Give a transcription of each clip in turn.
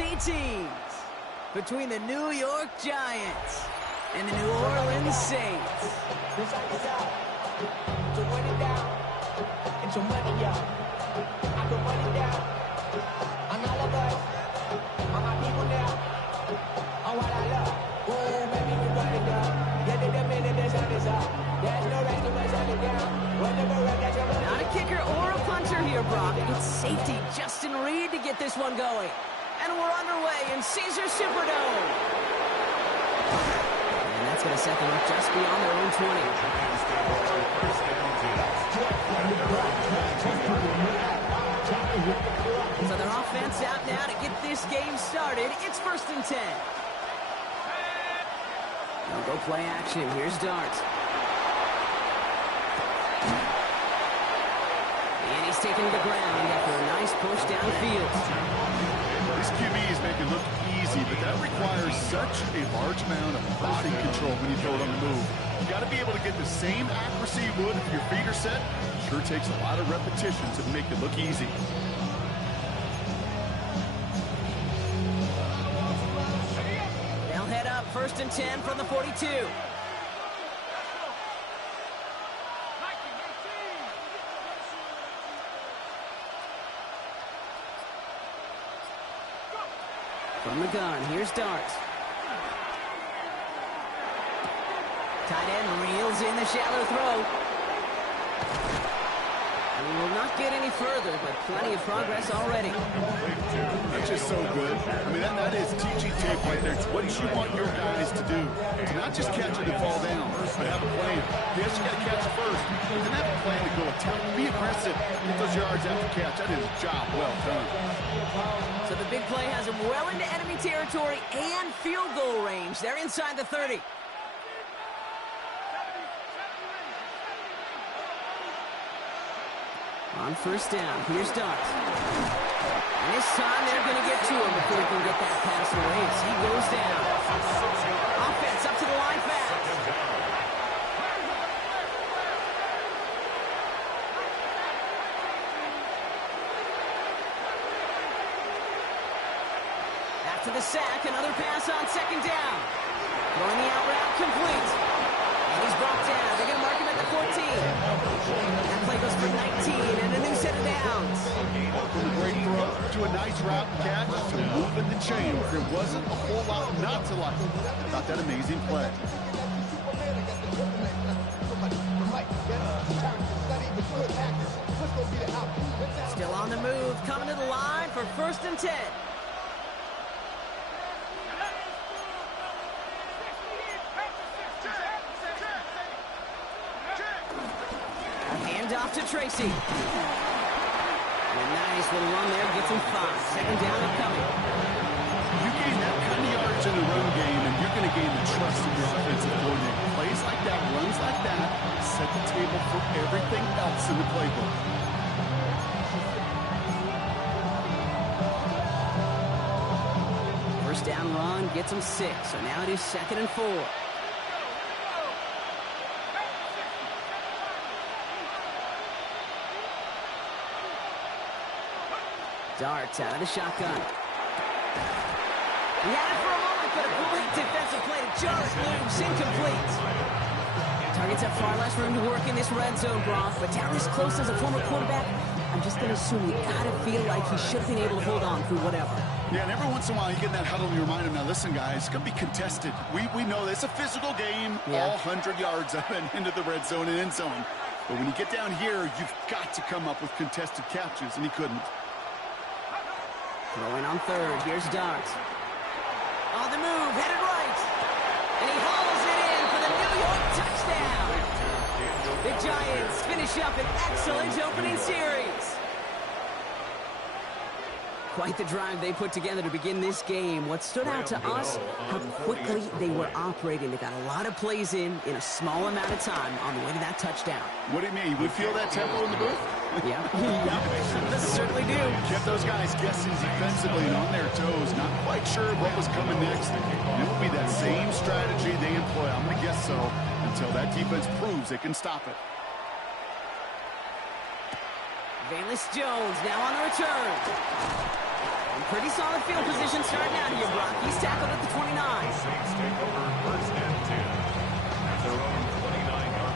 AFC teams. Between the New York Giants and the New Orleans Saints. Not a kicker or a punter here, Brock. It's safety Justin Reed to get this one going. And we're underway in Caesar Superdome. And that's going to set them up just beyond their own 20. So their offense out now to get this game started. It's 1st and 10. They'll go play action. Here's Dart. And he's taken to the ground after a nice push downfield. This QB is making it look easy, but that requires such a large amount of body control when you throw it on the move. You got to be able to get the same accuracy you would if your feet are set. Sure takes a lot of repetitions to make it look easy. They'll head up 1st and 10 from the 42. From the gun, here's Dart. Tight end reels in the shallow throw. And we will not get any further, but plenty of progress already. That's just so good. I mean, that is teaching tape right there. It's what you want your guys to do. To not just catch it and fall down, but have a plan. Yes, you got to catch it first, but then have a plan to go attack. Be aggressive. Get those yards after catch. That is a job well done. So the big play has them well into enemy territory and field goal range. They're inside the 30. On 1st down, here's Dart. And this time they're going to get to him before he can get that pass away as he goes down. Offense up to the line fast. After the sack, another pass on 2nd down. Throwing the out route complete. And he's brought down. They're going to mark him at the 14. That play goes for 19 and a new set of downs. From a great throw to a nice route catch to moving the chain. There wasn't a whole lot not to like about that amazing play. Still on the move, coming to the line for 1st and 10. Off to Tracy. And a nice little run there gets him 5. 2nd down upcoming. You gain that kind of yards in the run game, and you're going to gain the trust of your offensive coordinator. Plays like that, runs like that, set the table for everything else in the playbook. First down run gets him 6. So now it is 2nd and 4. Dart out of the shotgun. He had it for a moment, but a great defensive play to jar it loose. Incomplete. Targets have far less room to work in this red zone, Brock, but down this close as a former quarterback, I'm just going to assume you got to feel like he should have been able to hold on through whatever. Yeah, and every once in a while you get in that huddle and you remind him, now listen, guys, it's going to be contested. We know it's a physical game, all 100 yards up and into the red zone and end zone. But when you get down here, you've got to come up with contested catches, and he couldn't. Throwing on 3rd. Here's Dart. On the move, headed right. And he hauls it in for the New York touchdown. The Giants finish up an excellent opening series. Quite the drive they put together to begin this game. What stood out to us, how quickly they were operating. They got a lot of plays in a small amount of time on the way to that touchdown. What do you mean? We feel that tempo in the booth? Yeah. Certainly do. Kept those guys guessing defensively and on their toes. Not quite sure what was coming next. And it will be that same strategy they employ. I'm going to guess so until that defense proves they can stop it. Valus Jones now on the return. Pretty solid field position starting out here, Brock. He's tackled at the 29.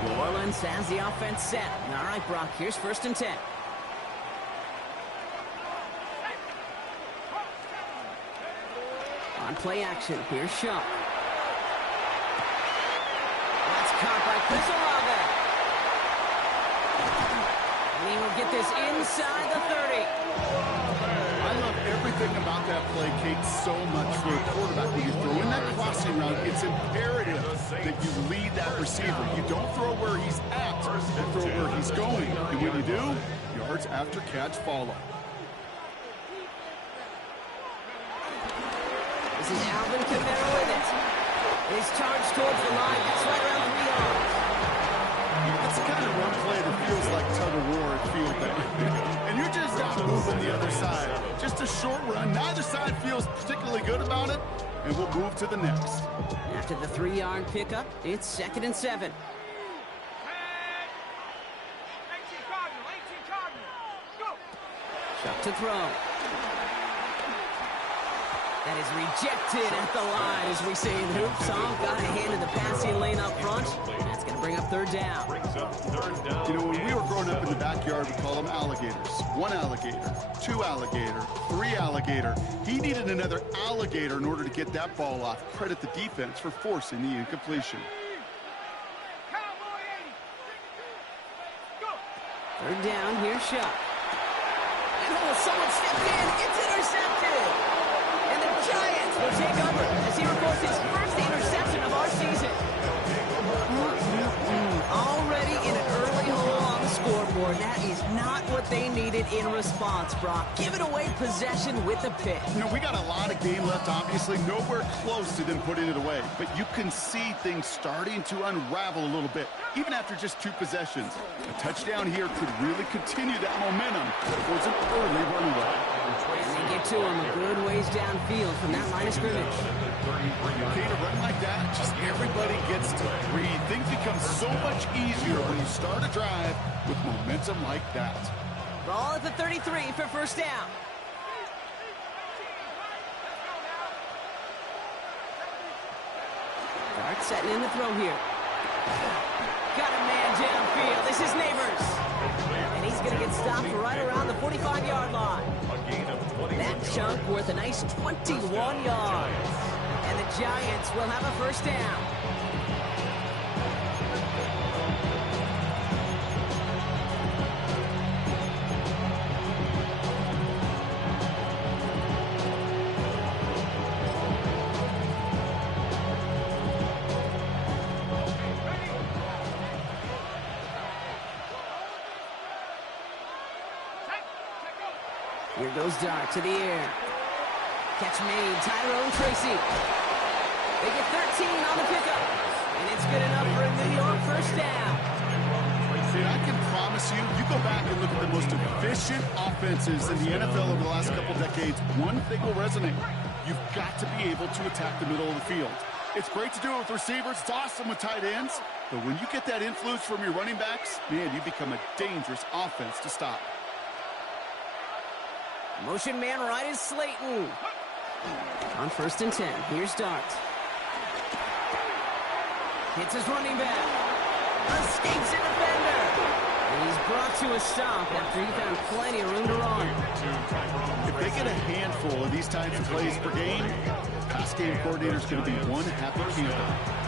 New Orleans has the offense set. All right, Brock, here's 1st and 10. On play action, here's Shaw. That's caught by Chris Olave. And he will get this inside the 30. I love everything about that play, Kate, so much for a quarterback. When you throw in that crossing route, it's imperative that you lead that receiver. You don't throw where he's at, you throw where he's going. And when you do, yards after catch follow. This is Alvin Kamara with it. He's charged towards the line. That's right around 3 yards. It's the kind of run play that feels like tug-of-war at field there. And you're just out moving the other side. Just a short run. Neither side feels particularly good about it. And we'll move to the next. After the 3-yard pickup, it's 2nd and 7. Chuck to throw. That is rejected at the line, as we say in hoops. Got a hand in the passing lane up front. That's going to bring up 3rd down. You know, when we were growing up in the backyard, we call them alligators. 1 alligator, 2 alligator, 3 alligator. He needed another alligator in order to get that ball off. Credit the defense for forcing the incompletion. 3rd down, here's Shaw. And someone stepped in. It's intercepted. And the Giants will take over as he records his first interception of our season. Already in an early hole on the scoreboard. That is not what they needed in response, Brock. Giving away possession with a pick. You know, we got a lot of game left, obviously. Nowhere close to them putting it away. But you can see things starting to unravel a little bit, even after just 2 possessions. A touchdown here could really continue that momentum towards an early runaway. And they get to him a good ways downfield from that line of scrimmage. Okay, to run like that, just everybody gets to breathe. Things become so much easier when you start a drive with momentum like that. Ball at the 33 for 1st down. Dart setting in the throw here. Got a man downfield. This is Neighbors. And he's going to get stopped right around the 45-yard line. That chunk worth a nice 21 yards. And the Giants will have a 1st down. Here goes Dart to the air. Catch made, Tyrone Tracy. They get 13 on the pickup. And it's good enough for a New York 1st down. And I can promise you, you go back and look at the most efficient offenses in the NFL over the last couple decades, one thing will resonate. You've got to be able to attack the middle of the field. It's great to do it with receivers. It's awesome with tight ends. But when you get that influence from your running backs, man, you become a dangerous offense to stop. Motion man right is Slayton. On 1st and 10, here's Dart. Hits his running back. Escapes a defender. And he's brought to a stop after he found plenty of room to run. If they get a handful of these types of plays per game, pass game coordinator's going to be one happy camper.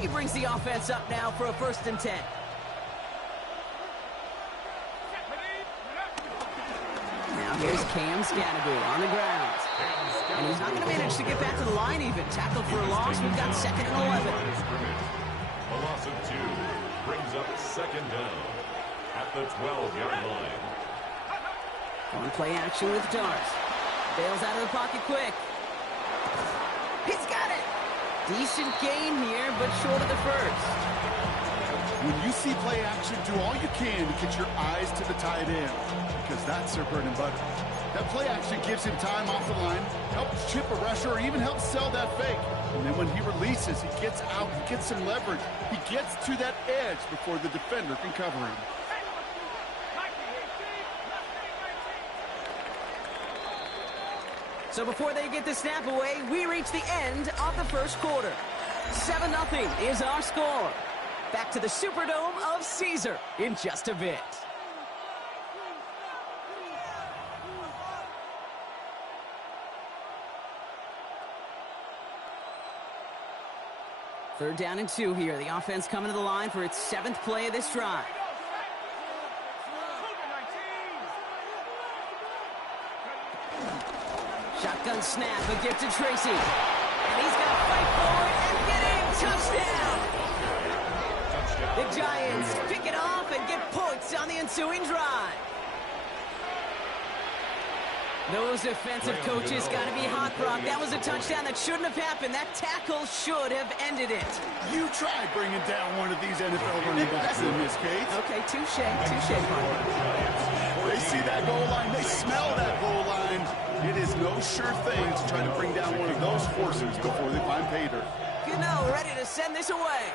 He brings the offense up now for a 1st and 10. Now here's Cam Scattergood on the ground. And he's not going to manage to get back to the line even. Tackled for a loss. We've got 2nd and 11. A loss of 2 brings up 2nd down at the 12-yard line. On play action with Dart. Bails out of the pocket quick. He's got it. Decent gain here, but short of the 1st. When you see play action, do all you can to get your eyes to the tight end, because that's their bread and butter. That play action gives him time off the line, helps chip a rusher, or even helps sell that fake. And then when he releases, he gets out, he gets some leverage. He gets to that edge before the defender can cover him. So before they get the snap away, we reach the end of the first quarter. 7-0 is our score. Back to the Superdome of Caesar in just a bit. Third down and 2 here. The offense coming to the line for its 7th play of this drive. Shotgun snap, a gift to Tracy. And he's going to fight forward and get in. Touchdown! The Giants pick it off and get points on the ensuing drive. Those defensive coaches got to be hot, Brock. That was a touchdown that shouldn't have happened. That tackle should have ended it. You try bringing down one of these NFL running backs in this case. Okay, touche, partner. They see that goal line. They smell that goal line. It is no sure thing to try to bring down one of those horses before they find pay dirt. Gano ready to send this away.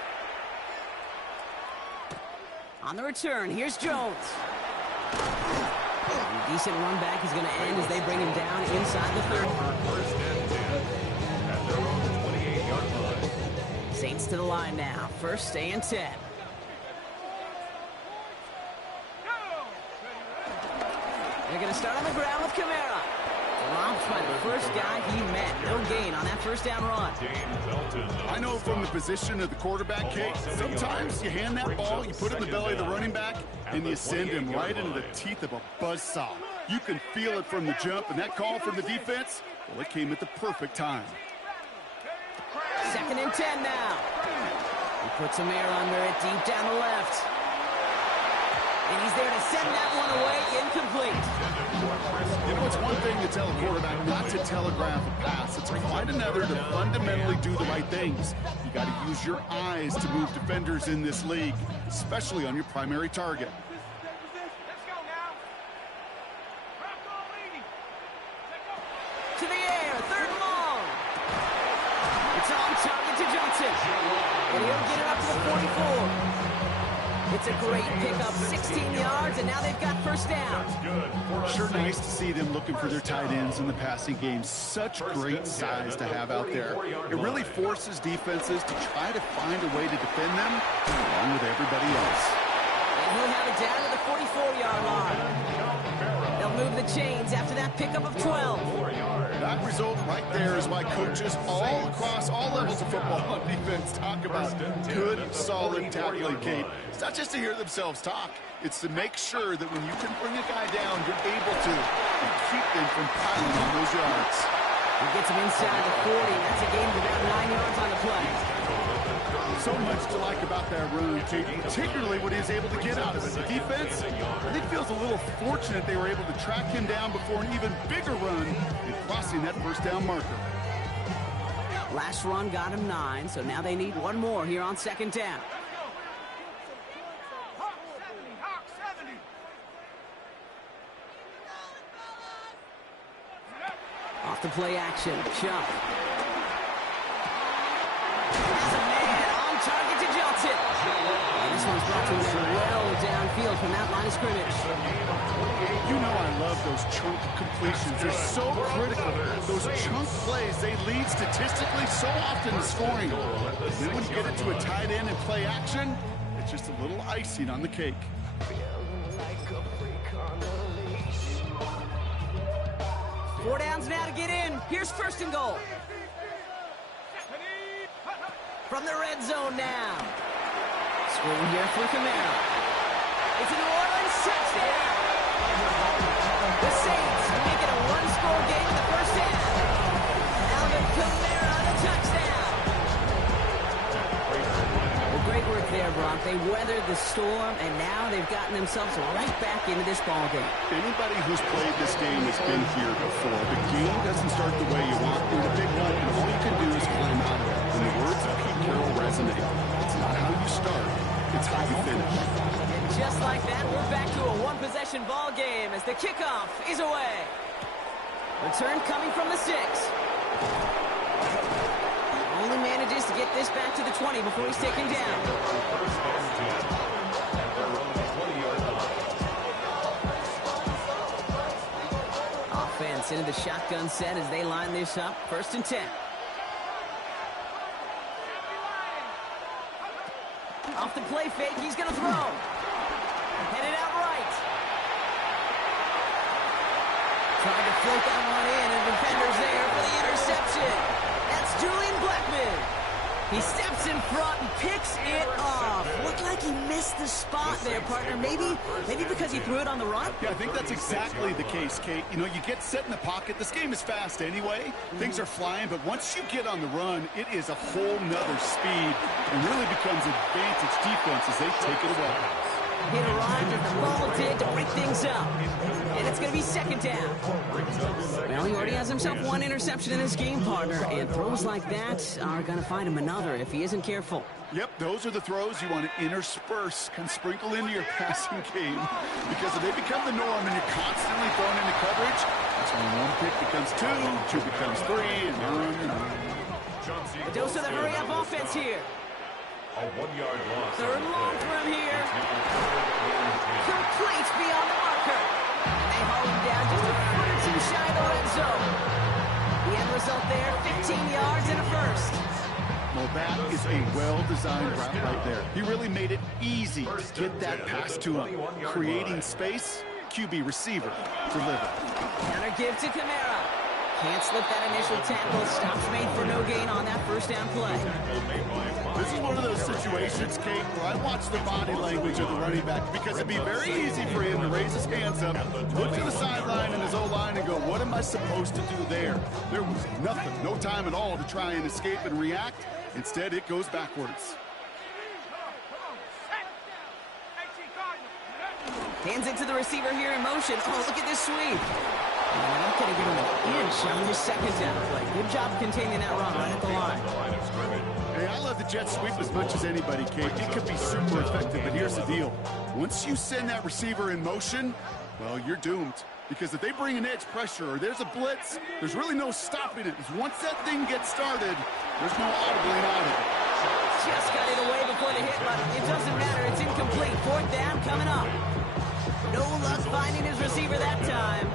On the return, here's Jones. A decent run back is going to end as they bring him down inside the 30. First and 10 at their own 28-yard line. Saints to the line now. First and 10. They're going to start on the ground with Kamara. Dropped by the first guy he met. No gain on that first down run. I know from the position of the quarterback, Kate, sometimes you hand that ball, you put it in the belly of the running back, and you send him right into the teeth of a buzzsaw. You can feel it from the jump, and that call from the defense, well, it came at the perfect time. Second and 10 now. He puts Amir under it deep down the left. And he's there to send that one away, incomplete. You know, it's one thing to tell a quarterback not to telegraph a pass. It's quite another to fundamentally do the right things. You got to use your eyes to move defenders in this league, especially on your primary target. To the air, third and long. It's on target to Johnson. And he'll get it up to the 44. It's a great pickup, 16 yards, and now they've got first down. Sure nice to see them looking for their tight ends in the passing game. Such great size to have out there. It really forces defenses to try to find a way to defend them along with everybody else. And he'll have it down to the 44-yard line. They'll move the chains after that pickup of 12. That result right there is why coaches all across all levels of football on defense talk about good, solid tackling, Kate. It's not just to hear themselves talk. It's to make sure that when you can bring a guy down, you're able to and keep them from piling on those yards. He gets him inside the 40. That's a gain of about 9 yards on the play. So much to like about that run, Kate, particularly what he was able to get out of it. The defense, I think, feels a little fortunate they were able to track him down before an even bigger run in crossing that first down marker. Last run got him 9, so now they need one more here on second down. Off the play action, jump. Has a man on target to Johnson. And this one's brought to him well downfield from that line of scrimmage. You know I love those chunk completions. They're so critical. Those chunk plays, they lead statistically so often to scoring. And then when you get it to a tight end and play action, it's just a little icing on the cake. 4 downs now to get in. Here's first and goal. From the red zone now. Screen here for Kamara. It's a New Orleans touchdown. The Saints make it a one-score game in the first half. Alvin Kamara, the touchdown. Well, great work there, Brock. They weathered the storm, and now they've gotten themselves right back into this ball game. Anybody who's played this game has been here before. The game doesn't start the way you want. In a big one, and all you can do is climb out of it. And the words of Pete Carroll resonate. It's not how you start, it's how you finish. And just like that, we're back to a one-possession ball game as the kickoff is away. Return coming from the 6. Only manages to get this back to the 20 before he's taken down. First and 10 at their own 20-yard line. Offense into the shotgun set as they line this up. First and 10. Off the play fake, he's going to throw. Headed out right. Trying to float that one in, and the defender's there for the interception. That's Julian Blackman. He steps in front and picks it off. Looked like he missed the spot there, partner. Maybe because he threw it on the run? Yeah, I think that's exactly the case, Kate. You know, you get set in the pocket. This game is fast anyway. Things are flying, but once you get on the run, it is a whole nother speed and really becomes advantage defense as they take it away. Hit arrived at the ball did to break things up. And it's going to be second down. Well, he already has himself one interception in this game, partner. And throws like that are going to find him another if he isn't careful. Yep, those are the throws you want to intersperse, kind of sprinkle into your passing game. Because if they become the norm and you're constantly thrown into coverage, that's when one pick becomes two becomes three, and on and on. A dose of the hurry-up offense here. A 1-yard loss. Third long for him here. Complete beyond the marker. And they haul him down just a foot or two shy of the red zone. The end result there, 15 yards and a first. Well, that is a well-designed route right there. He really made it easy to get that pass to him. Creating space, QB receiver, deliver. Counter give to Kamara. Can't slip that initial tackle. Stops made for no gain on that first down play. This is one of those situations, Kate, where I watch the body language of the running back because it'd be very easy for him to raise his hands up, look to the sideline in his O-line and go, what am I supposed to do there? There was nothing, no time at all to try and escape and react. Instead, it goes backwards. Hands it to the receiver here in motion. Oh, look at this sweep. I'm going to give him an inch on his second down play. Good job containing that run right at the line. Hey, I love the jet sweep as much as anybody, Kate. It could be super effective, but here's the deal. Once you send that receiver in motion, well, you're doomed. Because if they bring an edge pressure or there's a blitz, there's really no stopping it. Once that thing gets started, there's no audibling out of it. Just got it away before the hit, but it doesn't matter. It's incomplete. Fourth down coming up. No luck finding his receiver that time.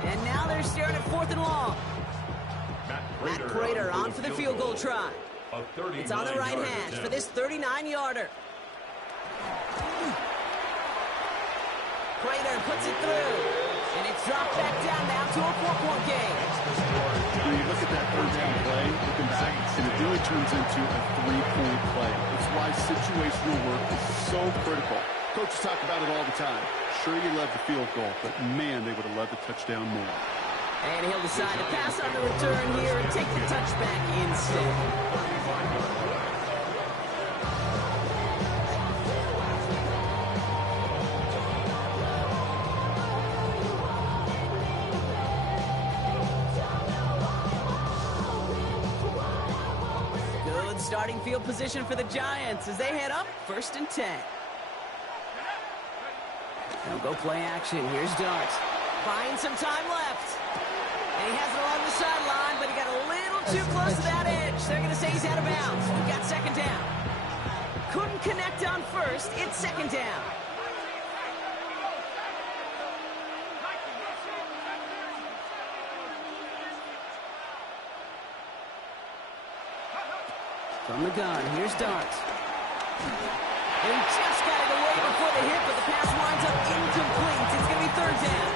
And now they're staring at fourth and long. Matt Prater on for the field goal try. It's on the right hash for this 39-yarder. Prater puts it through. And it's dropped back down now to a 4-point game. When you look at that third down play, looking back, and it really turns into a 3-point play. It's why situational work is so critical. Coaches talk about it all the time. Sure, you love the field goal, but man, they would have loved the touchdown more. And he'll decide to pass on the return here and take the touchback instead. Good starting field position for the Giants as they head up first and 10. They'll go play action. Here's Dart. Buying some time left. And he has it along the sideline, but he got a little too close to that edge. They're going to say he's out of bounds. We've got second down. Couldn't connect on first. It's second down. From the gun, here's Dart. And he just got it away before the hit, but the pass winds up incomplete. It's going to be third down.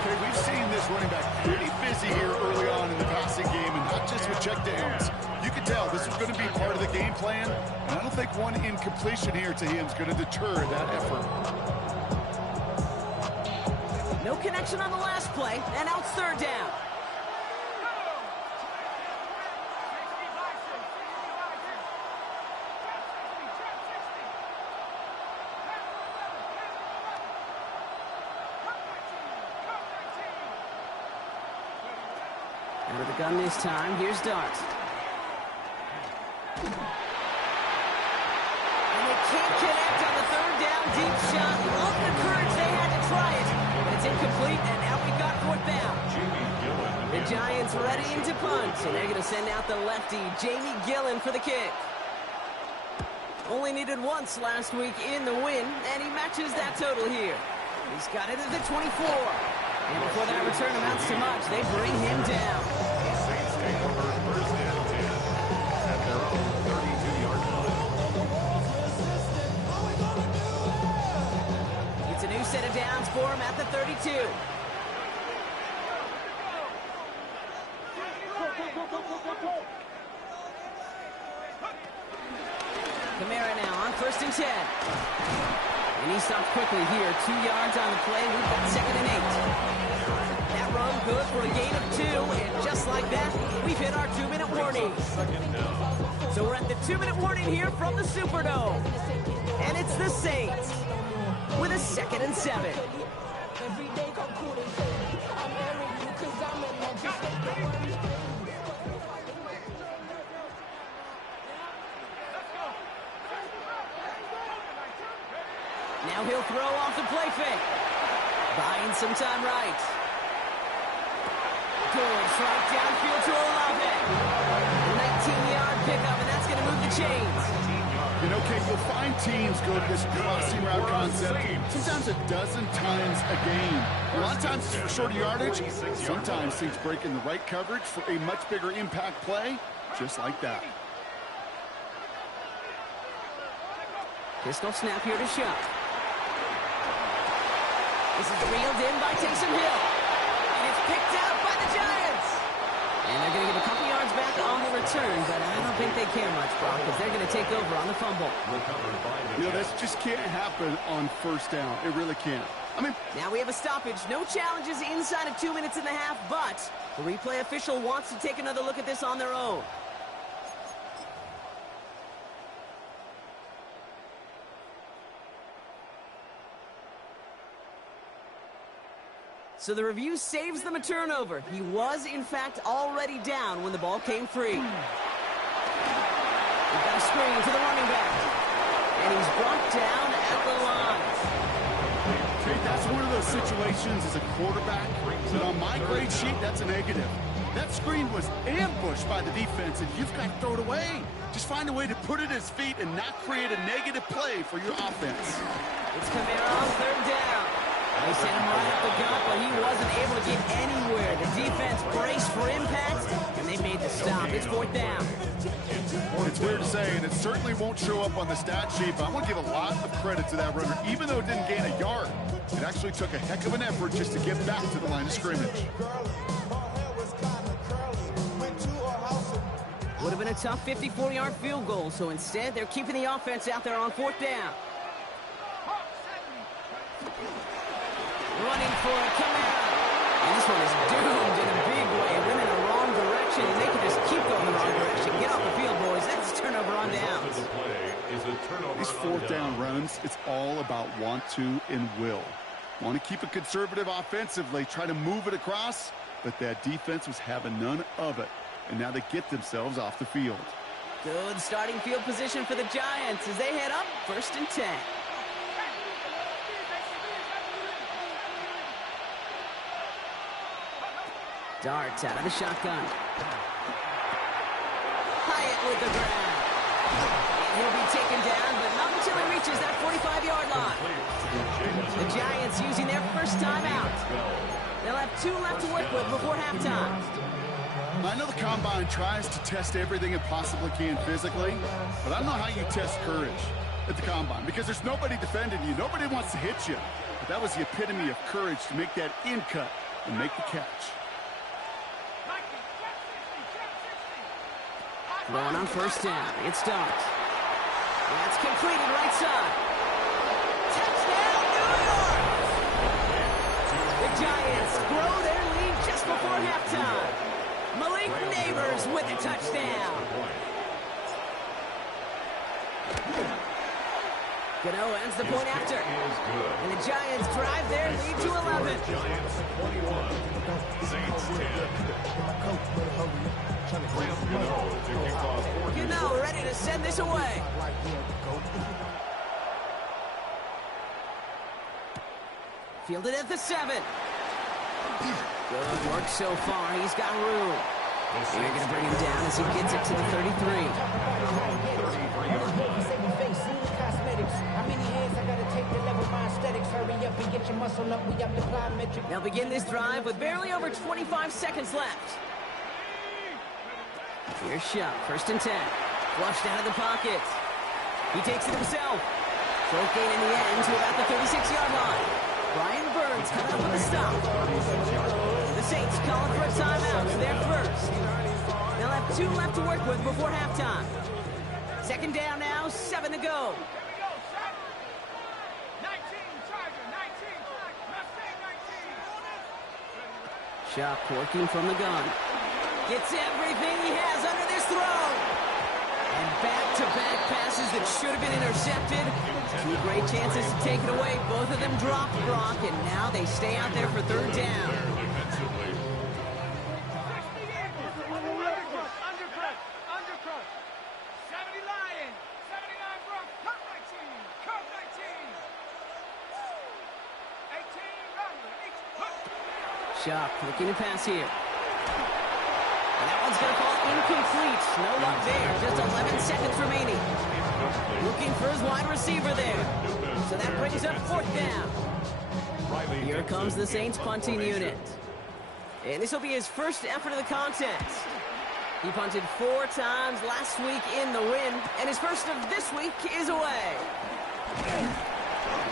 Okay, we've seen this running back pretty busy here early on in the passing game, and not just with checkdowns. You can tell this is going to be part of the game plan, and I don't think one incompletion here to him is going to deter that effort. No connection on the last play, and now it's third down. Out of the gun this time. Here's Dart. And they can't connect on the third down deep shot. Love the courage they had to try it. But it's incomplete, and now we've got fourth down. The Giants readying to punt, and they're going to send out the lefty, Jamie Gillen, for the kick. Only needed once last week in the win, and he matches that total here. He's got it at the 24. And before that return amounts to much, they bring him down. Saints take over first and 10 at their own 32-yard line. It's a new set of downs for him at the 32. Kamara now on first and 10. And he stops quickly here. 2 yards on the play. We've got second and 8. That run good for a gain of 2. And just like that, we've hit our 2-minute warning. So we're at the 2-minute warning here from the Superdome. And it's the Saints with a second and 7. Now he'll throw off the play fake. Buying some time right. Good strike downfield to 11. 19-yard pickup, and that's going to move the chains. You know, Kate, you'll find teams go to this crossing route concept sometimes a dozen times a game. A lot of times it's for shorter yardage. Sometimes teams break in the right coverage for a much bigger impact play, just like that. Pistol snap here to Shuck. This is reeled in by Taysom Hill. And it's picked out by the Giants. And they're going to give a couple yards back on the return, but I don't think they care much, Brock, because they're going to take over on the fumble. You know, this just can't happen on first down. It really can't. I mean, now we have a stoppage. No challenges inside of 2 minutes and a half, but the replay official wants to take another look at this on their own. So the review saves them a turnover. He was, in fact, already down when the ball came free. We've got a screen to the running back. And he's brought down at the line. Okay, that's one of those situations as a quarterback that on my grade sheet, that's a negative. That screen was ambushed by the defense, and you've got to throw it away. Just find a way to put it at his feet and not create a negative play for your offense. It's Kamara on third down. They sent him right up the gut, but he wasn't able to get anywhere. The defense braced for impact, and they made the stop. It's fourth down. It's weird to say, and it certainly won't show up on the stat sheet, but I want to give a lot of credit to that runner. Even though it didn't gain a yard, it actually took a heck of an effort just to get back to the line of scrimmage. Would have been a tough 54-yard field goal, so instead they're keeping the offense out there on fourth down. Running for it, Kamara. And this one is doomed in a big way. Went in the wrong direction, and they can just keep going the wrong direction. Get off the field, boys. That's a turnover on downs. These fourth down runs, it's all about want to and will. Want to keep it conservative offensively, try to move it across, but that defense was having none of it. And now they get themselves off the field. Good starting field position for the Giants as they head up first and 10. Darts out of the shotgun. Hyatt with the grab. And he'll be taken down, but not until he reaches that 45-yard line. The Giants using their first time out. They'll have 2 left to work with before halftime. I know the Combine tries to test everything it possibly can physically, but I don't know how you test courage at the Combine because there's nobody defending you. Nobody wants to hit you. But that was the epitome of courage to make that in cut and make the catch. Going on first down. It starts. That's completed right side. Touchdown, New York! The Giants grow their lead just before halftime. Malik Neighbors with a touchdown. Gano ends the point after. And the Giants drive their lead to 11. Giants 21, Saints 10. Gano ready to send this away. Fielded at the 7. Good work so far. He's got room. They're going to bring him down as he gets it to the 33. They'll begin this drive with barely over 25 seconds left. Here's Shuck, 1st and 10. Flushed out of the pocket. He takes it himself. Short gain in the end to about the 36-yard line. Brian Burns coming up with a stop. The Saints calling for a timeout for their first. They'll have 2 left to work with before halftime. 2nd down now, 7 to go. Shuck working from the gun. Gets everything he has under this throw. And back-to-back passes that should have been intercepted. 2 great chances to take it away. Both of them dropped, Brock, and now they stay out there for 3rd down. Shuck looking to pass here. And that one's going to fall incomplete. No luck there. Just 11 seconds remaining. Looking for his wide receiver there. So that brings up 4th down. Here comes the Saints punting unit. And this will be his first effort of the contest. He punted 4 times last week in the win. And his first of this week is away.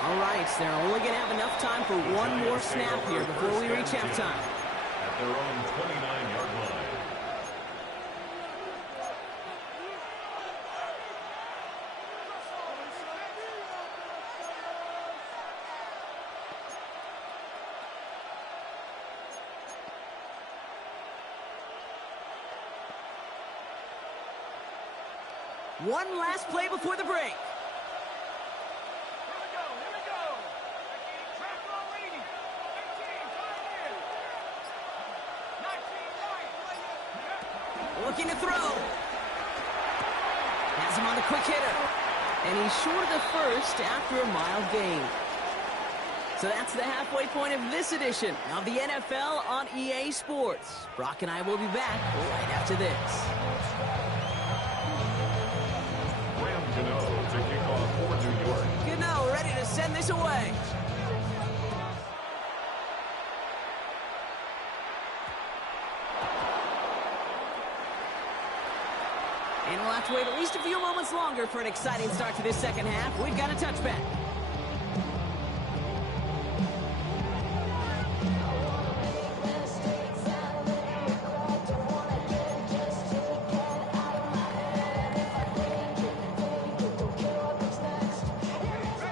All right, so they're only going to have enough time for 1 more snap here before we reach halftime. At their own 29-yard line. One last play before the break. Looking to throw. Has him on the quick hitter. And he's short of the first after a mild gain. So that's the halfway point of this edition of the NFL on EA Sports. Brock and I will be back right after this. Gano to kick off for New York. Gano ready to send this away. And we'll have to wait at least a few moments longer for an exciting start to this 2nd half. We've got a touchback.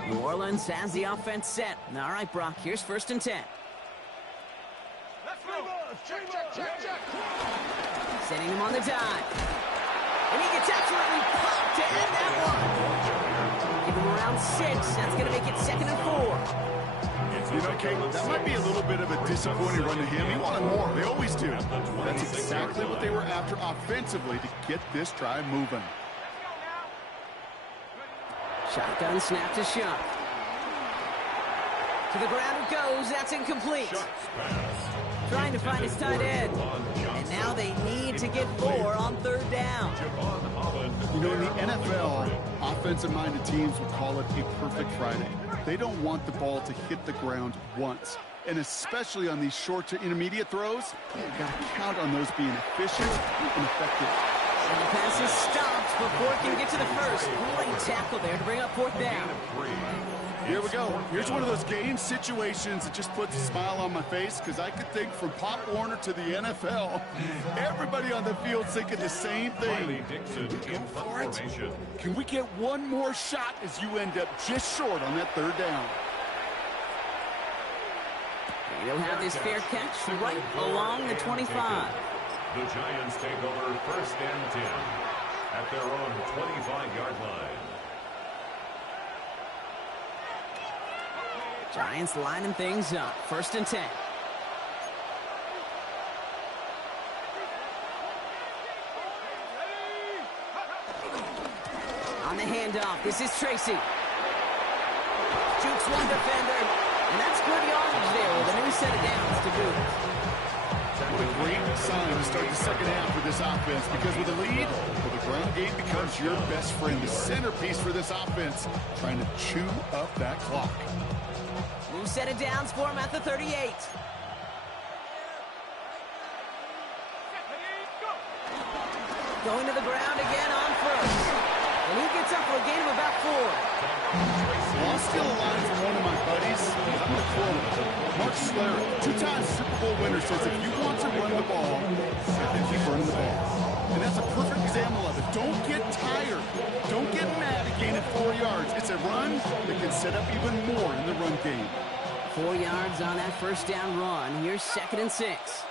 New Orleans has the offense set. All right, Brock, here's 1st and 10. Let's go. Check. Sending him on the dive. And he gets absolutely popped to end that one. Give him around 6. That's going to make it 2nd and 4. You know, Kate, that might be a little bit of a disappointing run to him. He wanted more. They always do. That's exactly what they were after offensively to get this drive moving. Shotgun snap to Shuck. To the ground it goes. That's incomplete. Trying to find his tight end. And now they need to get 4 on 3rd down. You know, in the NFL, offensive-minded teams would call it a perfect Friday. They don't want the ball to hit the ground once. And especially on these short to intermediate throws, you've got to count on those being efficient and effective. And the pass is stopped before it can get to the first. Great tackle there to bring up 4th down. Here we go. Here's one of those game situations that just puts a smile on my face because I could think from Pop Warner to the NFL, everybody on the field thinking the same thing. Go for it. Can we get one more shot as you end up just short on that 3rd down? He'll have this fair catch right along the 25. The Giants take over 1st and 10 at their own 25-yard line. Giants lining things up. 1st and 10. On the handoff, this is Tracy. Jukes one defender, and that's good yardage there with a new set of downs to boot. What a great sign to start the second half for this offense, because with a lead, well, the ground game becomes your best friend, the centerpiece for this offense, trying to chew up that clock. New set of downs for him at the 38. Going to the ground again on first. And he gets up for a gain of about 4. Well, I'll steal a line from one of my buddies. I'm going to quote him. Mark Schlereth, 2-time Super Bowl winner, says if you want to run the ball, then keep running the ball. And that's a perfect example of it. Don't get tired. Don't get mad at gaining 4 yards. It's a run that can set up even more in the run game. 4 yards on that first down run. Here's 2nd and 6.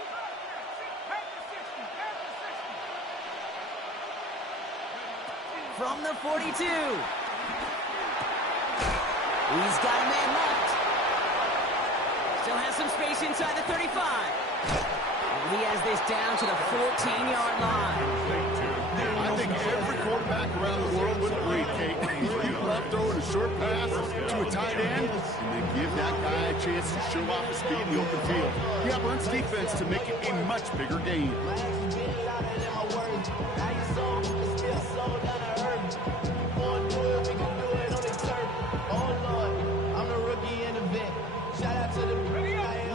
From the 42. He's got a man left. Still has some space inside the 35. And he has this down to the 14-yard line. I think every quarterback around the world would agree, Kate. You love throwing a short pass to a tight end and then give that guy a chance to show off his speed in the open field. He runs defense to make it a much bigger game.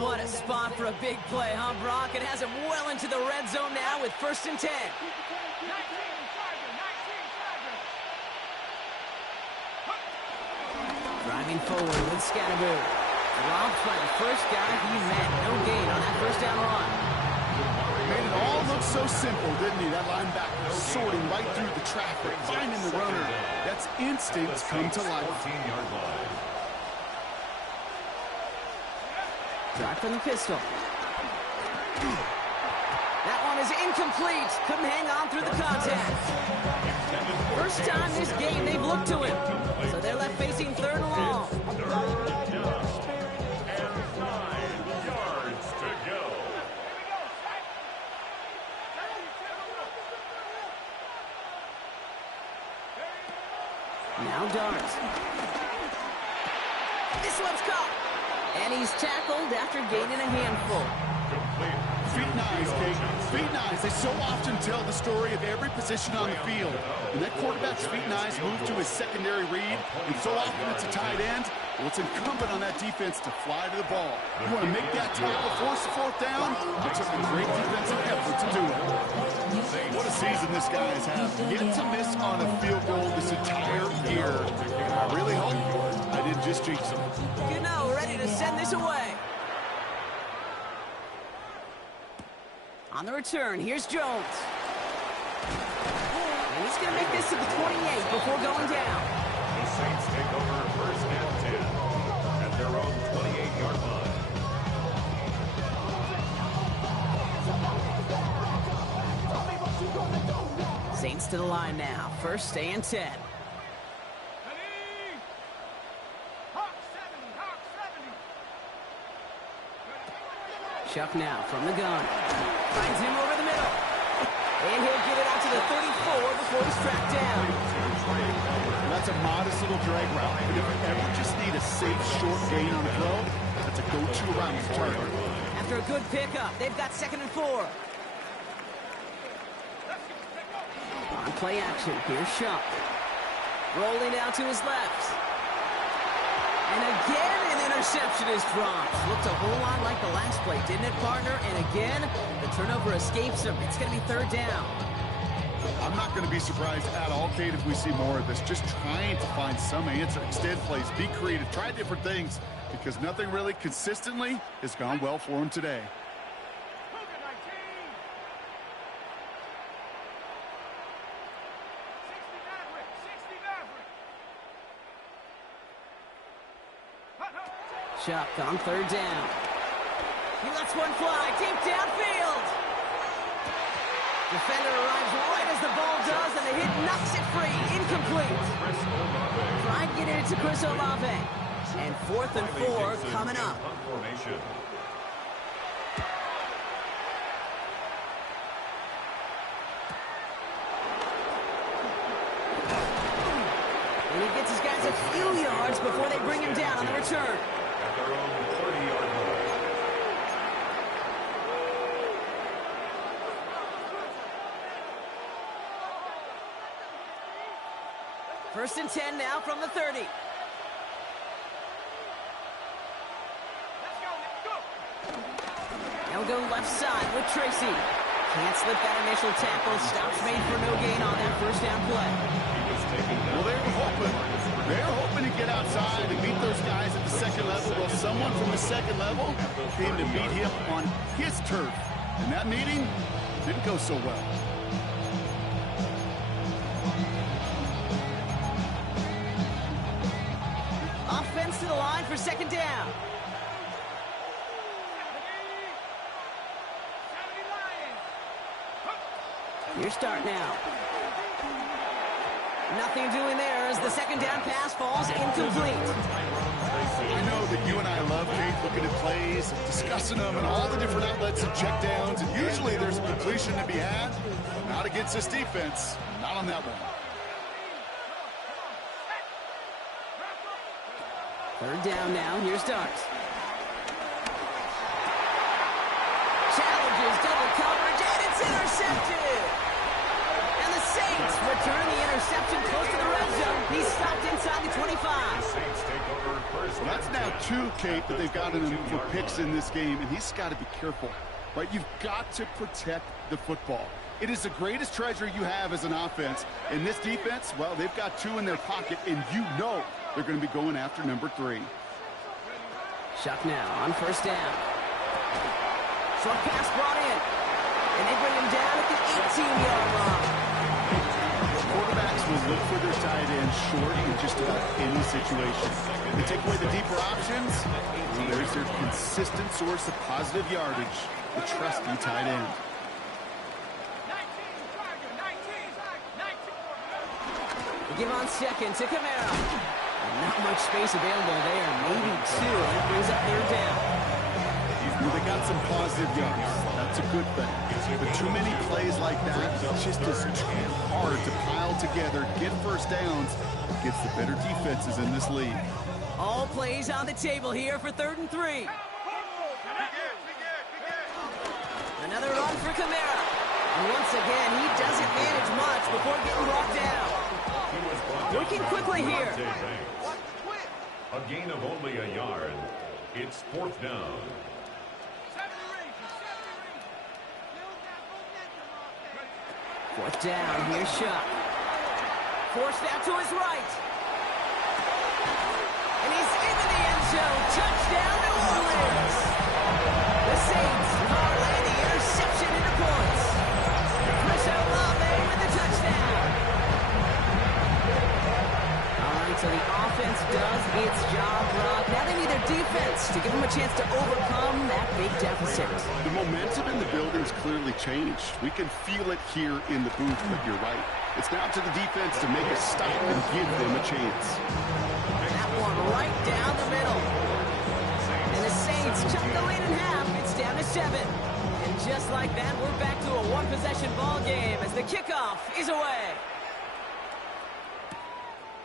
What a spot for a big play, huh, Brock? It has him well into the red zone now with 1st and 10. Driving forward with Scatterbo. Dropped by the first guy he met. No gain on that first down run. Made it all look so simple, didn't he? That linebacker sorting right through the traffic, finding the runner. That's instincts come to life. 14-yard line. Drive from the pistol. That one is incomplete. Couldn't hang on through the contact. First time this game they've looked to him. So they're left facing 3rd and long. 3rd down. And 9 yards to go. Now Dart. This one's caught. And he's tackled after gaining a handful. Feet nice, Kate. Feet nice. They so often tell the story of every position on the field. When that quarterback's feet nice move to his secondary read, and so often it's a tight end, well, it's incumbent on that defense to fly to the ball. You want to make that tackle, force the 4th down? It took a great defensive effort to do it. What a season this guy has had. Yet to miss on a field goal this entire year. I really hope I didn't just jinx him. You know, ready to send this away. On the return, here's Jones. And he's going to make this to the 28 before going down. The Saints take over 1st and 10 at their own 28-yard line. Saints to the line now. 1st and 10. Chuck now from the gun. Finds him over the middle. And he'll get it out to the 34 before he's tracked down. That's a modest little drag route. But if you ever just need a safe, short gain on a throw, that's a go-to around the target. After a good pickup, they've got 2nd and 4. On play action, here's Shuck. Rolling out to his left. And again, an interception is dropped. Looked a whole lot like the last play, didn't it, partner? And again, the turnover escapes him. It's going to be 3rd down. I'm not going to be surprised at all, Kate, if we see more of this. Just trying to find some answer. Extend plays, be creative, try different things, because nothing really consistently has gone well for him today. Chuck on 3rd down. He lets one fly deep downfield. Defender arrives right as the ball does, and the hit knocks it free. Incomplete. Tried getting it to Chris Olave. And 4th and 4 coming up. And he gets his guys a few yards before they bring him down on the return. At their own 30-yard line. First and 10 now from the 30. Now we'll go left side with Tracy. Can't slip that initial tackle. Stops made for no gain on that first down play. Well, they're hoping to get outside and beat those guys at the second level. Well, someone from the second level came to beat him on his turf. And that meeting didn't go so well. Offense to the line for second down. Your start now. Nothing doing there as the second down pass falls incomplete. I know that you and I love, Kate, looking at plays, discussing them, and all the different outlets and checkdowns, and usually there's a completion to be had. Not against this defense. Not on that one. Third down now. Here's Starks. Challenges double coverage, and it's intercepted. And the Saints return the interception close to the red zone. He's stopped inside the 25. Well, that's now 2, Kate, that they've gotten him for picks in this game, and he's got to be careful. Right? You've got to protect the football. It is the greatest treasure you have as an offense. And this defense, well, they've got 2 in their pocket, and you know they're going to be going after number 3. Shuck now on first down. Short pass brought in. And they bring him down at the 18-yard line. Quarterbacks will look for their tight end short in just about any situation. They take away the deeper options, and there's their consistent source of positive yardage, the trusty tight end. They give on second to Camara. Not much space available there. Maybe 2, and it brings up third down. Well, they got some positive yards. That's a good thing. But too many plays like that, it just is too hard to pile together, get first downs against the better defenses in this league. All plays on the table here for 3rd and 3. Another run for Camara. And once again, he doesn't manage much before getting brought down. Working quickly here. A gain of only a yard. It's 4th down. Fourth down, here's Shuck. Forced out to his right. And he's into the end zone. Touchdown, New Orleans. The Saints parlay the interception into points. Chris Olave with the touchdown. All right, so the offense does its job, Brock. Now they need their defense to give them a chance to overcome that big deficit. The momentum in the building's clearly changed. We can feel it here in the booth, but you're right. It's now to the defense to make a stop and give them a chance. That one right down the middle. And the Saints chop the lead in half. It's down to 7. And just like that, we're back to a one-possession ball game as the kickoff is away.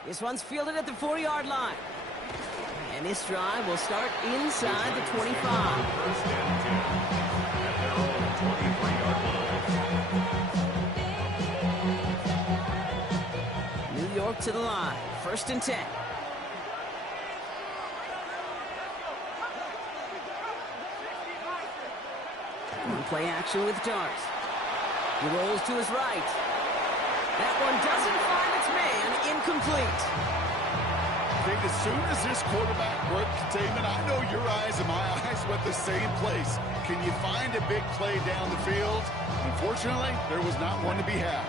This one's fielded at the 4-yard line. And this drive will start inside the 25. First and 10 at their own 23-yard line. New York to the line. First and 10. Play action with Dart. He rolls to his right. That one doesn't find its man. Incomplete. As soon as this quarterback broke containment, I know your eyes and my eyes went the same place. Can you find a big play down the field? Unfortunately, there was not one to be had.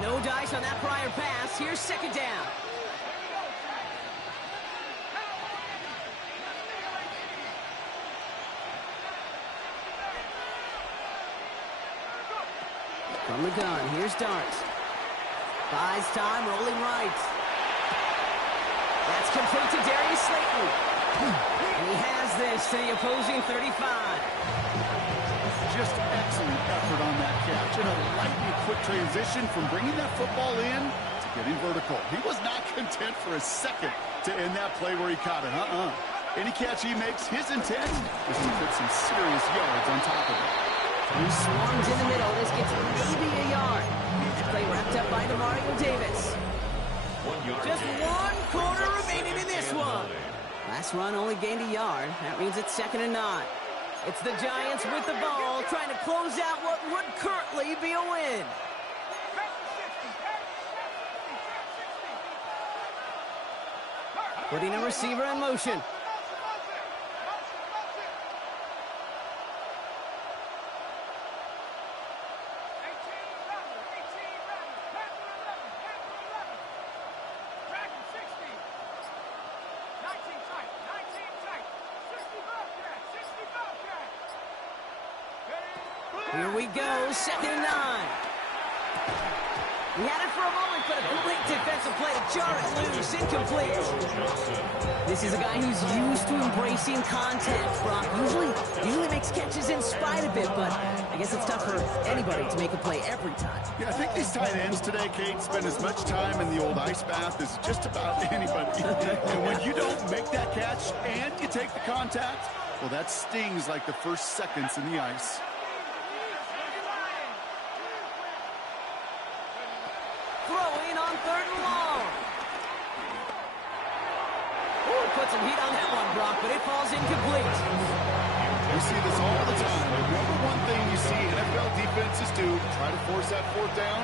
No dice on that prior pass. Here's second down. From the gun, here's Dart. Buys time, rolling right. That's complete to Darius Slayton. And he has this to the opposing 35. Just excellent effort on that catch. And a lightning quick transition from bringing that football in to getting vertical. He was not content for a second to end that play where he caught it. Any catch he makes, his intent is to put some serious yards on top of it. He swarms in the middle. This gets maybe a yard. That play wrapped up by Mario Davis. 1 yard Just gain. 1 quarter Brings up remaining in this second and one. 9. Last run only gained a yard. That means it's 2nd and 9. It's the Giants with the ball, trying to close out what would currently be a win. Putting a receiver in motion. Here we go, 2nd and 9. He had it for a moment, but a complete defensive play to jar it loose, incomplete. This is a guy who's used to embracing contact, Brock. Usually makes catches in spite of it, but I guess it's tough for anybody to make a play every time. Yeah, I think these tight ends today, Kate, spend as much time in the old ice bath as just about anybody. And when you don't make that catch and you take the contact, well, that stings like the first seconds in the ice. Throwing on 3rd and long. Ooh, put some heat on that one, Brock, but it falls incomplete. We see this all the time. The number one thing you see NFL defenses do to try to force that 4th down,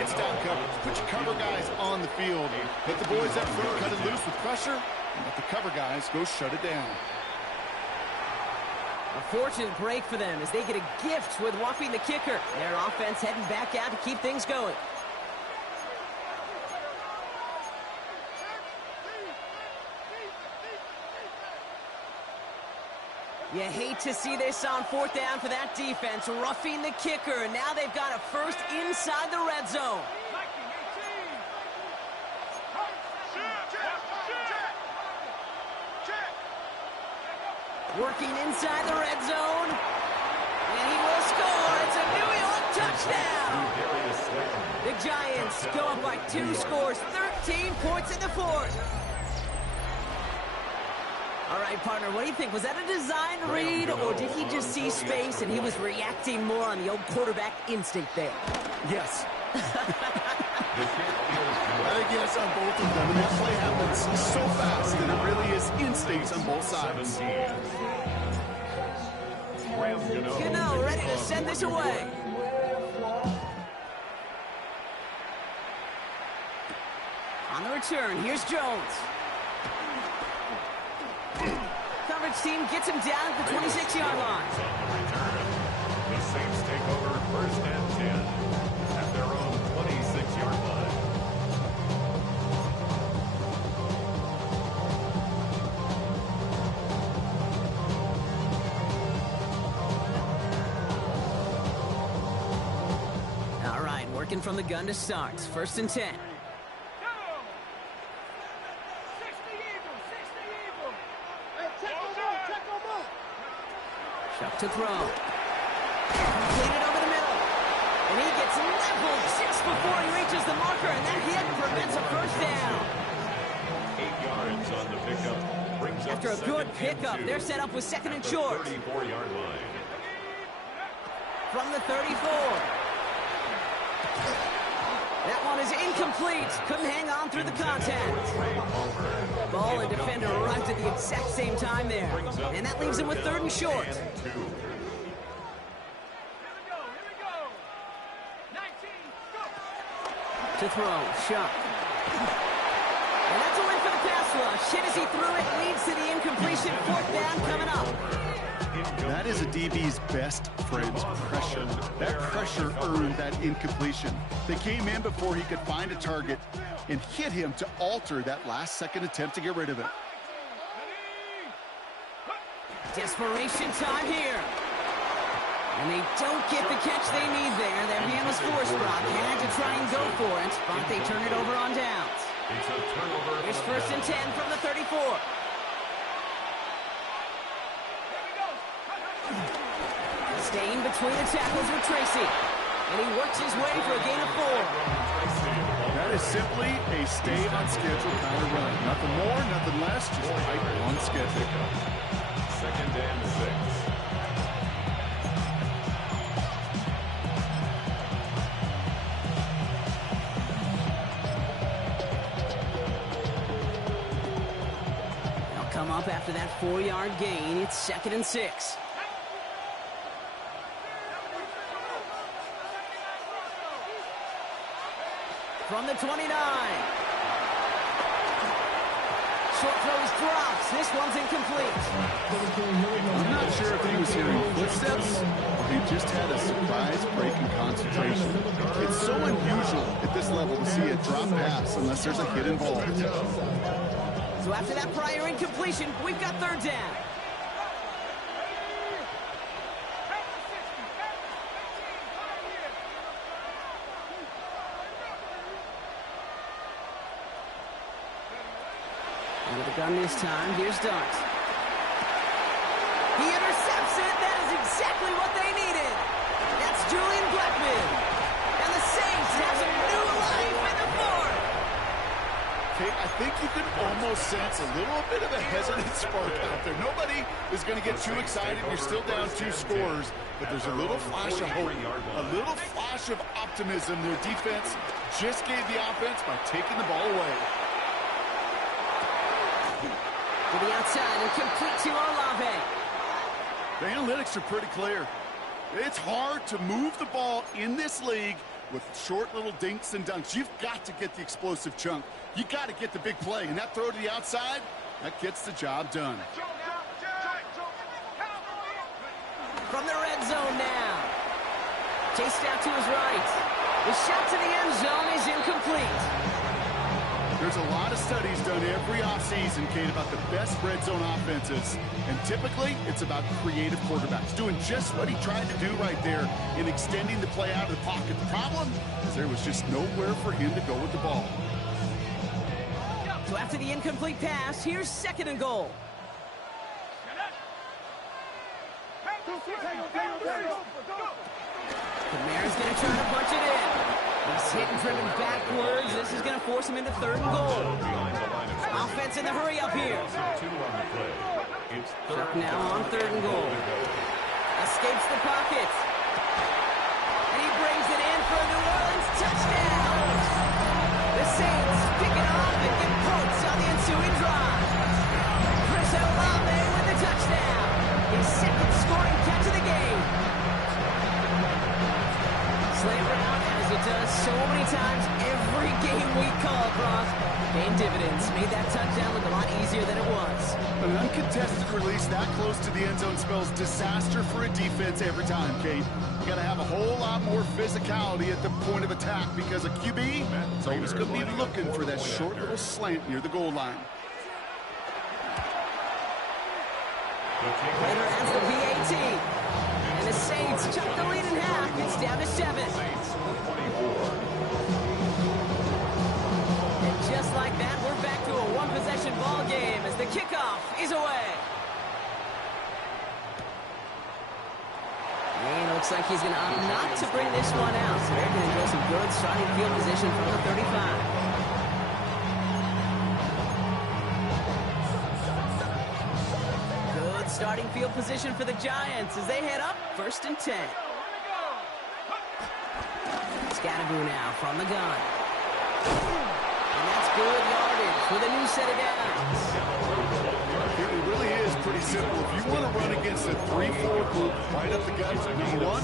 it's down coverage. Put your cover guys on the field. Let the boys up front cut it loose with pressure, and let the cover guys go shut it down. A fortunate break for them as they get a gift with Wuffing the kicker. Their offense heading back out to keep things going. You hate to see this on 4th down for that defense, roughing the kicker, and now they've got a first inside the red zone. Working inside the red zone, and he will score. It's a New York touchdown. The Giants go up by 2 scores, 13 points in the 4th. All right, partner, what do you think? Was that a design read, or did he just see space and he was reacting more on the old quarterback instinct there? Yes. I think yes on both of them, and that play happens so fast that it really is instincts on both sides. Gano ready to send this away. On the return, here's Jones. Coverage team gets him down at the 26-yard line. The Saints take over 1st and 10 at their own 26-yard line. All right, working from the gun to start. 1st and 10. Chuck to throw. Completed over the middle. And he gets leveled just before he reaches the marker, and that hit prevents a 1st down. 8 yards on the pickup. Brings up After a good 2nd and pickup, 2 they're set up with 2nd at and the short. 34-yard line. From the 34. That one is incomplete. Couldn't hang on through the contact. Ball and defender arrived at the exact same time there. And that leaves him with 3rd and short. To throw, Shuck. And that's a win for the pass rush. Hit as he threw it, leads to the incompletion. 4th down coming up. That is a DB's best friend's pressure. That pressure earned that incompletion. They came in before he could find a target and hit him to alter that last-second attempt to get rid of it. Desperation time here. And they don't get the catch they need there. Their hand was forced, Brock. Had to try and go for it, but they turn it over on downs. It's a turnover. Here's 1st and 10 from the 34. Staying between the tackles with Tracy. And he works his way for a gain of 4. That is simply a stay on schedule kind of run. Nothing more, nothing less, just right on schedule. 2nd and 6. up after that 4-yard gain. It's 2nd and 6. From the 29. Short throw is dropped. This one's incomplete. I'm not sure if he was hearing footsteps or he just had a surprise break in concentration. It's so unusual at this level to see a drop pass unless there's a hit involved. So after that prior incompletion, we've got 3rd down. With a gun this time, here's Dart. He intercepts it. That is exactly what they needed. That's Julian Blackman. And the Saints have some new life in the 4th. Okay, I think you can almost sense a little bit of a hesitant spark out there. Nobody is going to get too excited. You're still down 2 scores, but there's a little flash of hope, a little flash of optimism. Their defense just gave the offense by taking the ball away. To the outside and complete to Olave. The analytics are pretty clear. It's hard to move the ball in this league with short little dinks and dunks. You've got to get the explosive chunk. You got to get the big play. And that throw to the outside, that gets the job done. From the red zone now. Chased out to his right. The shot to the end zone is incomplete. There's a lot of studies done every offseason, Kate, about the best red zone offenses. And typically, it's about creative quarterbacks doing just what he tried to do right there in extending the play out of the pocket. The problem is there was just nowhere for him to go with the ball. So after the incomplete pass, here's 2nd and goal. Kamara's going to try to punch it in. He's hit and driven backwards. This is going to force him into 3rd and goal. Offense in the hurry up here. Chuck now on 3rd and goal. Escapes the pocket. And he brings it in for a New Orleans touchdown. The Saints pick it off and get points on the ensuing drive. Chris Olave with the touchdown. His 2nd scoring catch of the game. Slant route, as it does so many times every game we call across. Paying dividends. Made that touchdown look a lot easier than it was. An uncontested release that close to the end zone spells disaster for a defense every time, Kate. You got to have a whole lot more physicality at the point of attack because a QB is always going to be looking for that short little slant near the goal line. Later adds the PAT. And the Saints chuck the lead in half. It's down to 7. And just like that, we're back to a one-possession ball game as the kickoff is away. And it looks like he's going to opt not to bring this one out. So they're going to get some good starting field position from the 35. Starting field position for the Giants as they head up 1st and 10. Scatterboo now from the gun. And that's good yardage with a new set of downs. It really is pretty simple. If you want to run against a 3-4 group right up the gut, number 1,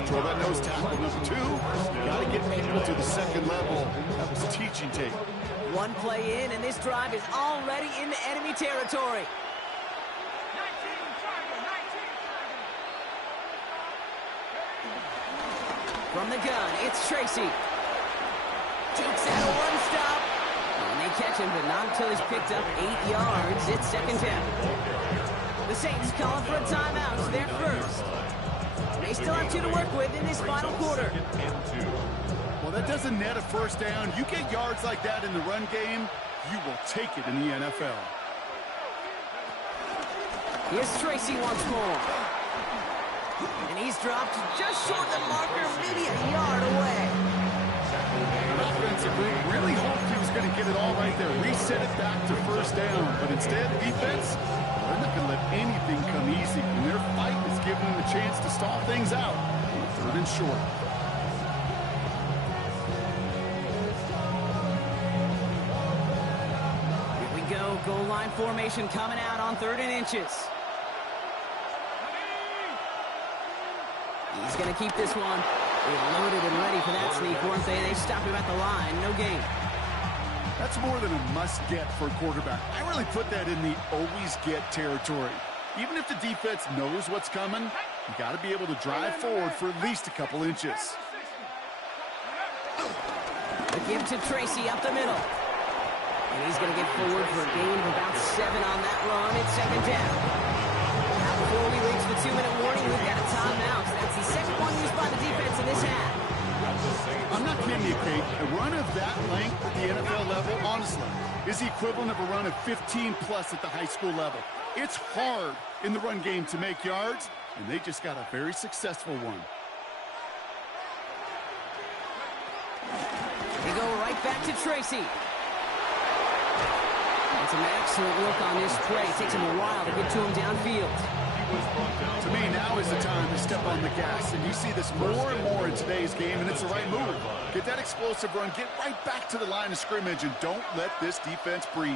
control that nose tackle. Number 2, you got to get people to the 2nd level. That was teaching tape. One play in, and this drive is already into enemy territory. From the gun, it's Tracy. Takes out a one-stop. And they catch him, but not until he's picked up 8 yards. It's 2nd down. The Saints calling for a timeout. So they're first. They still have 2 to work with in this final quarter. Well, that doesn't net a 1st down. You get yards like that in the run game, you will take it in the NFL. Here's Tracy once more. And he's dropped just short of the marker, maybe a yard away. The offensive group really hoped he was going to get it all right there, reset it back to 1st down. But instead, defense, they're not going to let anything come easy. And their fight is giving them a chance to stall things out. 3rd and short. Goal line formation coming out on 3rd and inches. He's going to keep this one. They're loaded and ready for that sneak, weren't they? They stopped him at the line. No gain. That's more than a must-get for a quarterback. I really put that in the always-get territory. Even if the defense knows what's coming, you got to be able to drive forward for at least a couple inches. The give to Tracy up the middle. And he's going to get forward for a gain of about 7 on that run. It's 2nd down. Now before we reach the 2-minute warning, we've got a timeout. That's the second one used by the defense in this half. I'm not kidding you, Kate. A run of that length at the NFL level, honestly, is the equivalent of a run of 15-plus at the high school level. It's hard in the run game to make yards, and they just got a very successful one. They go right back to Tracy. That's an excellent look on this play. It takes him a while to get to him downfield. To me, now is the time to step on the gas, and you see this more and more in today's game, and it's the right move. Get that explosive run, get right back to the line of scrimmage, and don't let this defense breathe.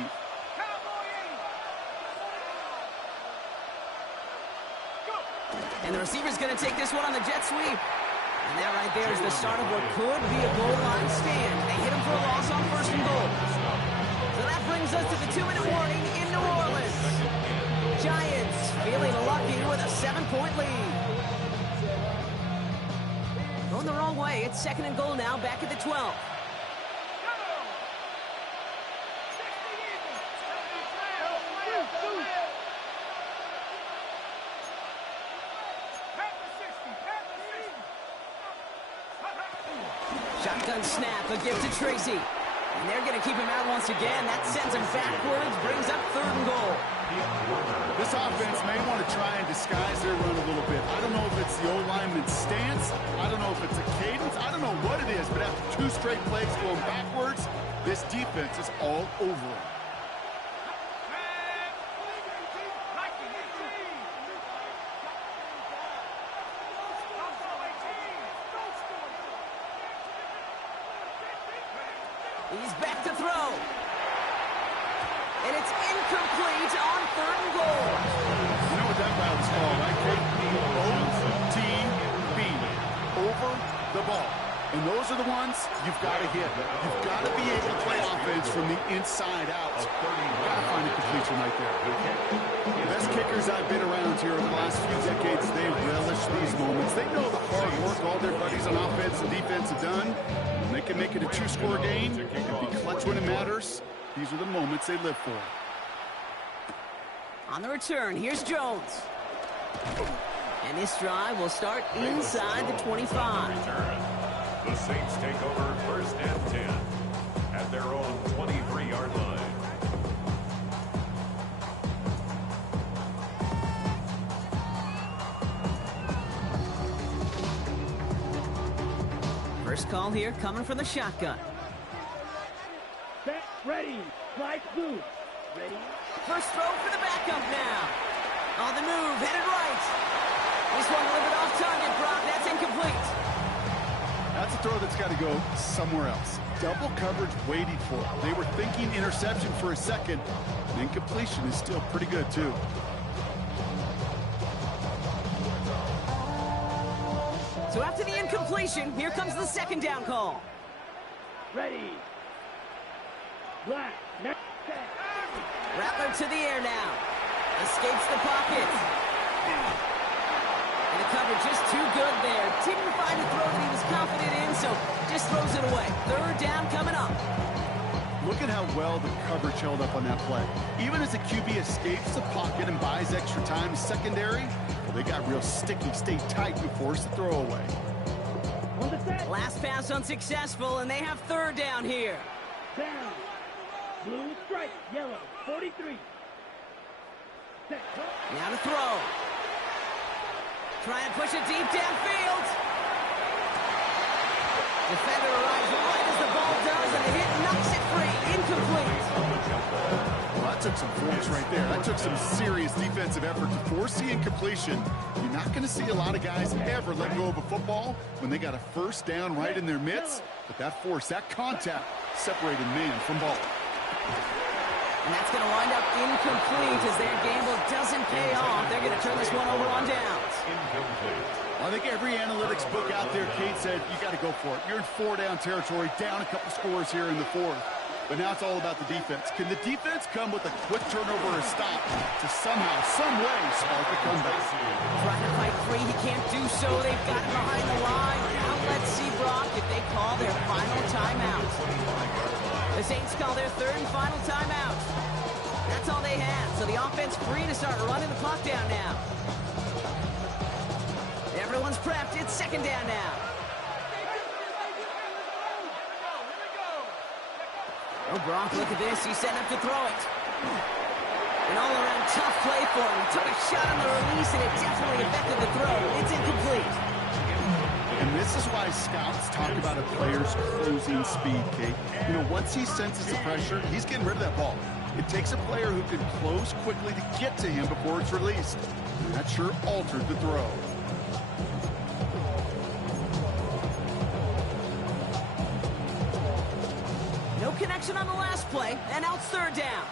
And the receiver's going to take this one on the jet sweep. And that right there is the start of what could be a goal line stand. They hit him for a loss on 1st and goal. So that brings us to the 2-minute warning in New Orleans. Giants feeling lucky with a 7-point lead. Going the wrong way. It's 2nd and goal now, back at the 12. Shotgun snap, a give to Tracy. And they're going to keep him out once again. That sends him backwards, brings up 3rd and goal. This offense may want to try and disguise their run a little bit. I don't know if it's the O-lineman's stance. I don't know if it's a cadence. I don't know what it is, but after 2 straight plays going backwards, this defense is all over it. He's back to throw. And it's incomplete on 3rd and goal. You know what that route is called, right, Kate? O-T-B, over the ball. And those are the ones you've got to hit. You've got to be able to play offense from the inside out. You've got to find a completion right there. The best kickers I've been around here over the last few decades, they relish these moments. They know the hard work all their buddies on offense and defense have done. When they can make it a 2-score game and be clutch when it matters, these are the moments they live for. On the return, here's Jones. And this drive will start inside the 25. The Saints take over 1st and 10 at their own 23-yard line. First call here coming from the shotgun. Set, ready, slide blue. Ready. First throw for the backup now. On the move, headed right. This one delivered off target, Brock. That's incomplete. That's a throw that's got to go somewhere else. Double coverage waiting for it. They were thinking interception for a second. And incompletion is still pretty good, too. So after the incompletion, here comes the 2nd down call. Ready. Black. Next set. Rattler to the air now. Escapes the pocket. And the cover just too good there. Didn't find a throw that he was confident in, so just throws it away. 3rd down coming up. Look at how well the coverage held up on that play. Even as the QB escapes the pocket and buys extra time secondary, well, they got real sticky, stayed tight, and forced the throw away. On the set. Last pass unsuccessful, and they have 3rd down here. Down. Blue stripe. Yellow. 43. Set. Now to throw. Try and push it deep downfield. Defender arrives right as the ball does, and the hit knocks it free. Incomplete. Well, that took some force right there. That took some serious defensive effort to force the incompletion. You're not going to see a lot of guys ever let go of a football when they got a 1st down right in their midst. But that force, that contact, separated man from ball. And that's going to wind up incomplete as their gamble doesn't pay off. They're going to turn this one over on downs. Incomplete. I think every analytics book out there, Kate, said you got to go for it. You're in 4-down territory, down a couple scores here in the fourth. But now it's all about the defense. Can the defense come with a quick turnover or stop to somehow, some way, spark a comeback? Trying to fight free, he can't do so. They've got him behind the line. Now let's see, Brock, if they call their final timeout. The Saints call their third and final timeout. That's all they have, so the offense free to start running the clock down now. Everyone's prepped. It's second down now. Oh, Brock, look at this. He's setting up to throw it. An all-around tough play for him. He took a shot on the release, and it definitely affected the throw. It's incomplete. And this is why scouts talk about a player's closing speed, Kate. You know, once he senses the pressure, he's getting rid of that ball. It takes a player who can close quickly to get to him before it's released. And that sure altered the throw. No connection on the last play, and now it's third down.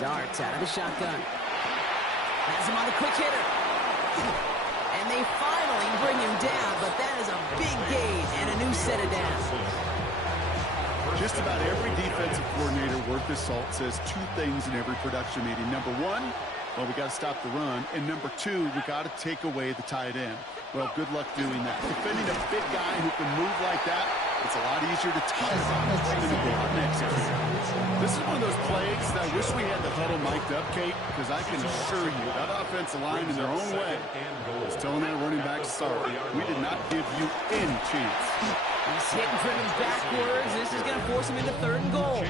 Darts out of the shotgun. Has him on a quick hitter. And they finally bring him down, but that is a big gain and a new set of downs. Just about every defensive coordinator worth his salt says two things in every production meeting. Number one, well, we got to stop the run. And number two, we got to take away the tight end. Well, good luck doing that. Defending a big guy who can move like that, it's a lot easier to tie than to go out and execute. This is one of those plays that I wish we had the huddle mic'd up, Kate, because I can assure you that offensive line in their own way is telling that running back, sorry, we did not give you any chance. He's hit and driven backwards. This is going to force him into third and goal.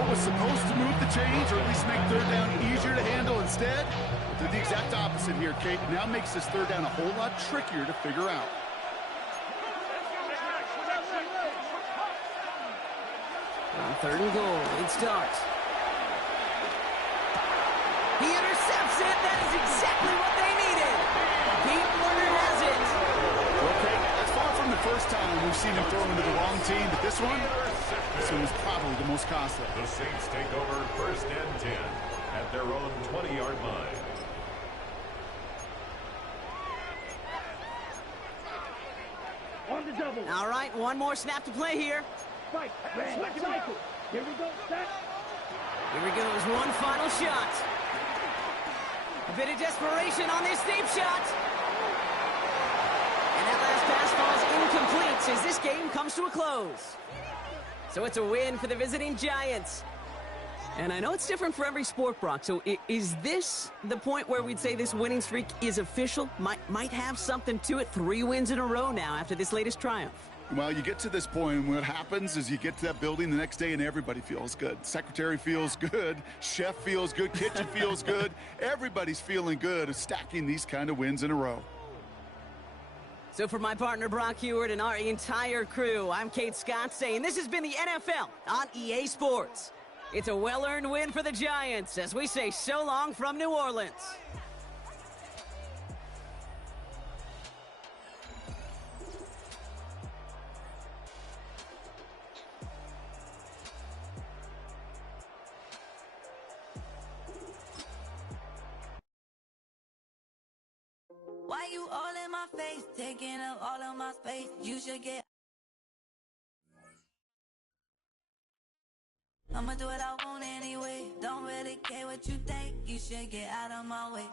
What was supposed to move the chains, or at least make third down easier to handle instead, did the exact opposite here, Kate. Now makes this third down a whole lot trickier to figure out. On third and goal, it starts. He intercepts it. That is exactly what they needed. Pete Warner has it. Okay, that's far from the first time we've seen him throw into the wrong team, but this one was probably the most costly. The Saints take over first and 10 at their own 20-yard line. On the double. All right, one more snap to play here. Fight. Cycle. Here we go. Set. Here we go. There's one final shot. A bit of desperation on this deep shot. And that last pass falls incomplete as this game comes to a close. So it's a win for the visiting Giants. And I know it's different for every sport, Brock. So is this the point where we'd say this winning streak is official? Might have something to it. 3 wins in a row now after this latest triumph. Well, you get to this point, and what happens is you get to that building the next day and everybody feels good. Secretary feels good, chef feels good, kitchen feels good. Everybody's feeling good of stacking these kind of wins in a row. So for my partner Brock Heward and our entire crew, I'm Kate Scott saying this has been the NFL on EA Sports. It's a well-earned win for the Giants as we say so long from New Orleans. Why you all in my face, taking up all of my space? You should get. I'ma do what I want anyway. Don't really care what you think. You should get out of my way.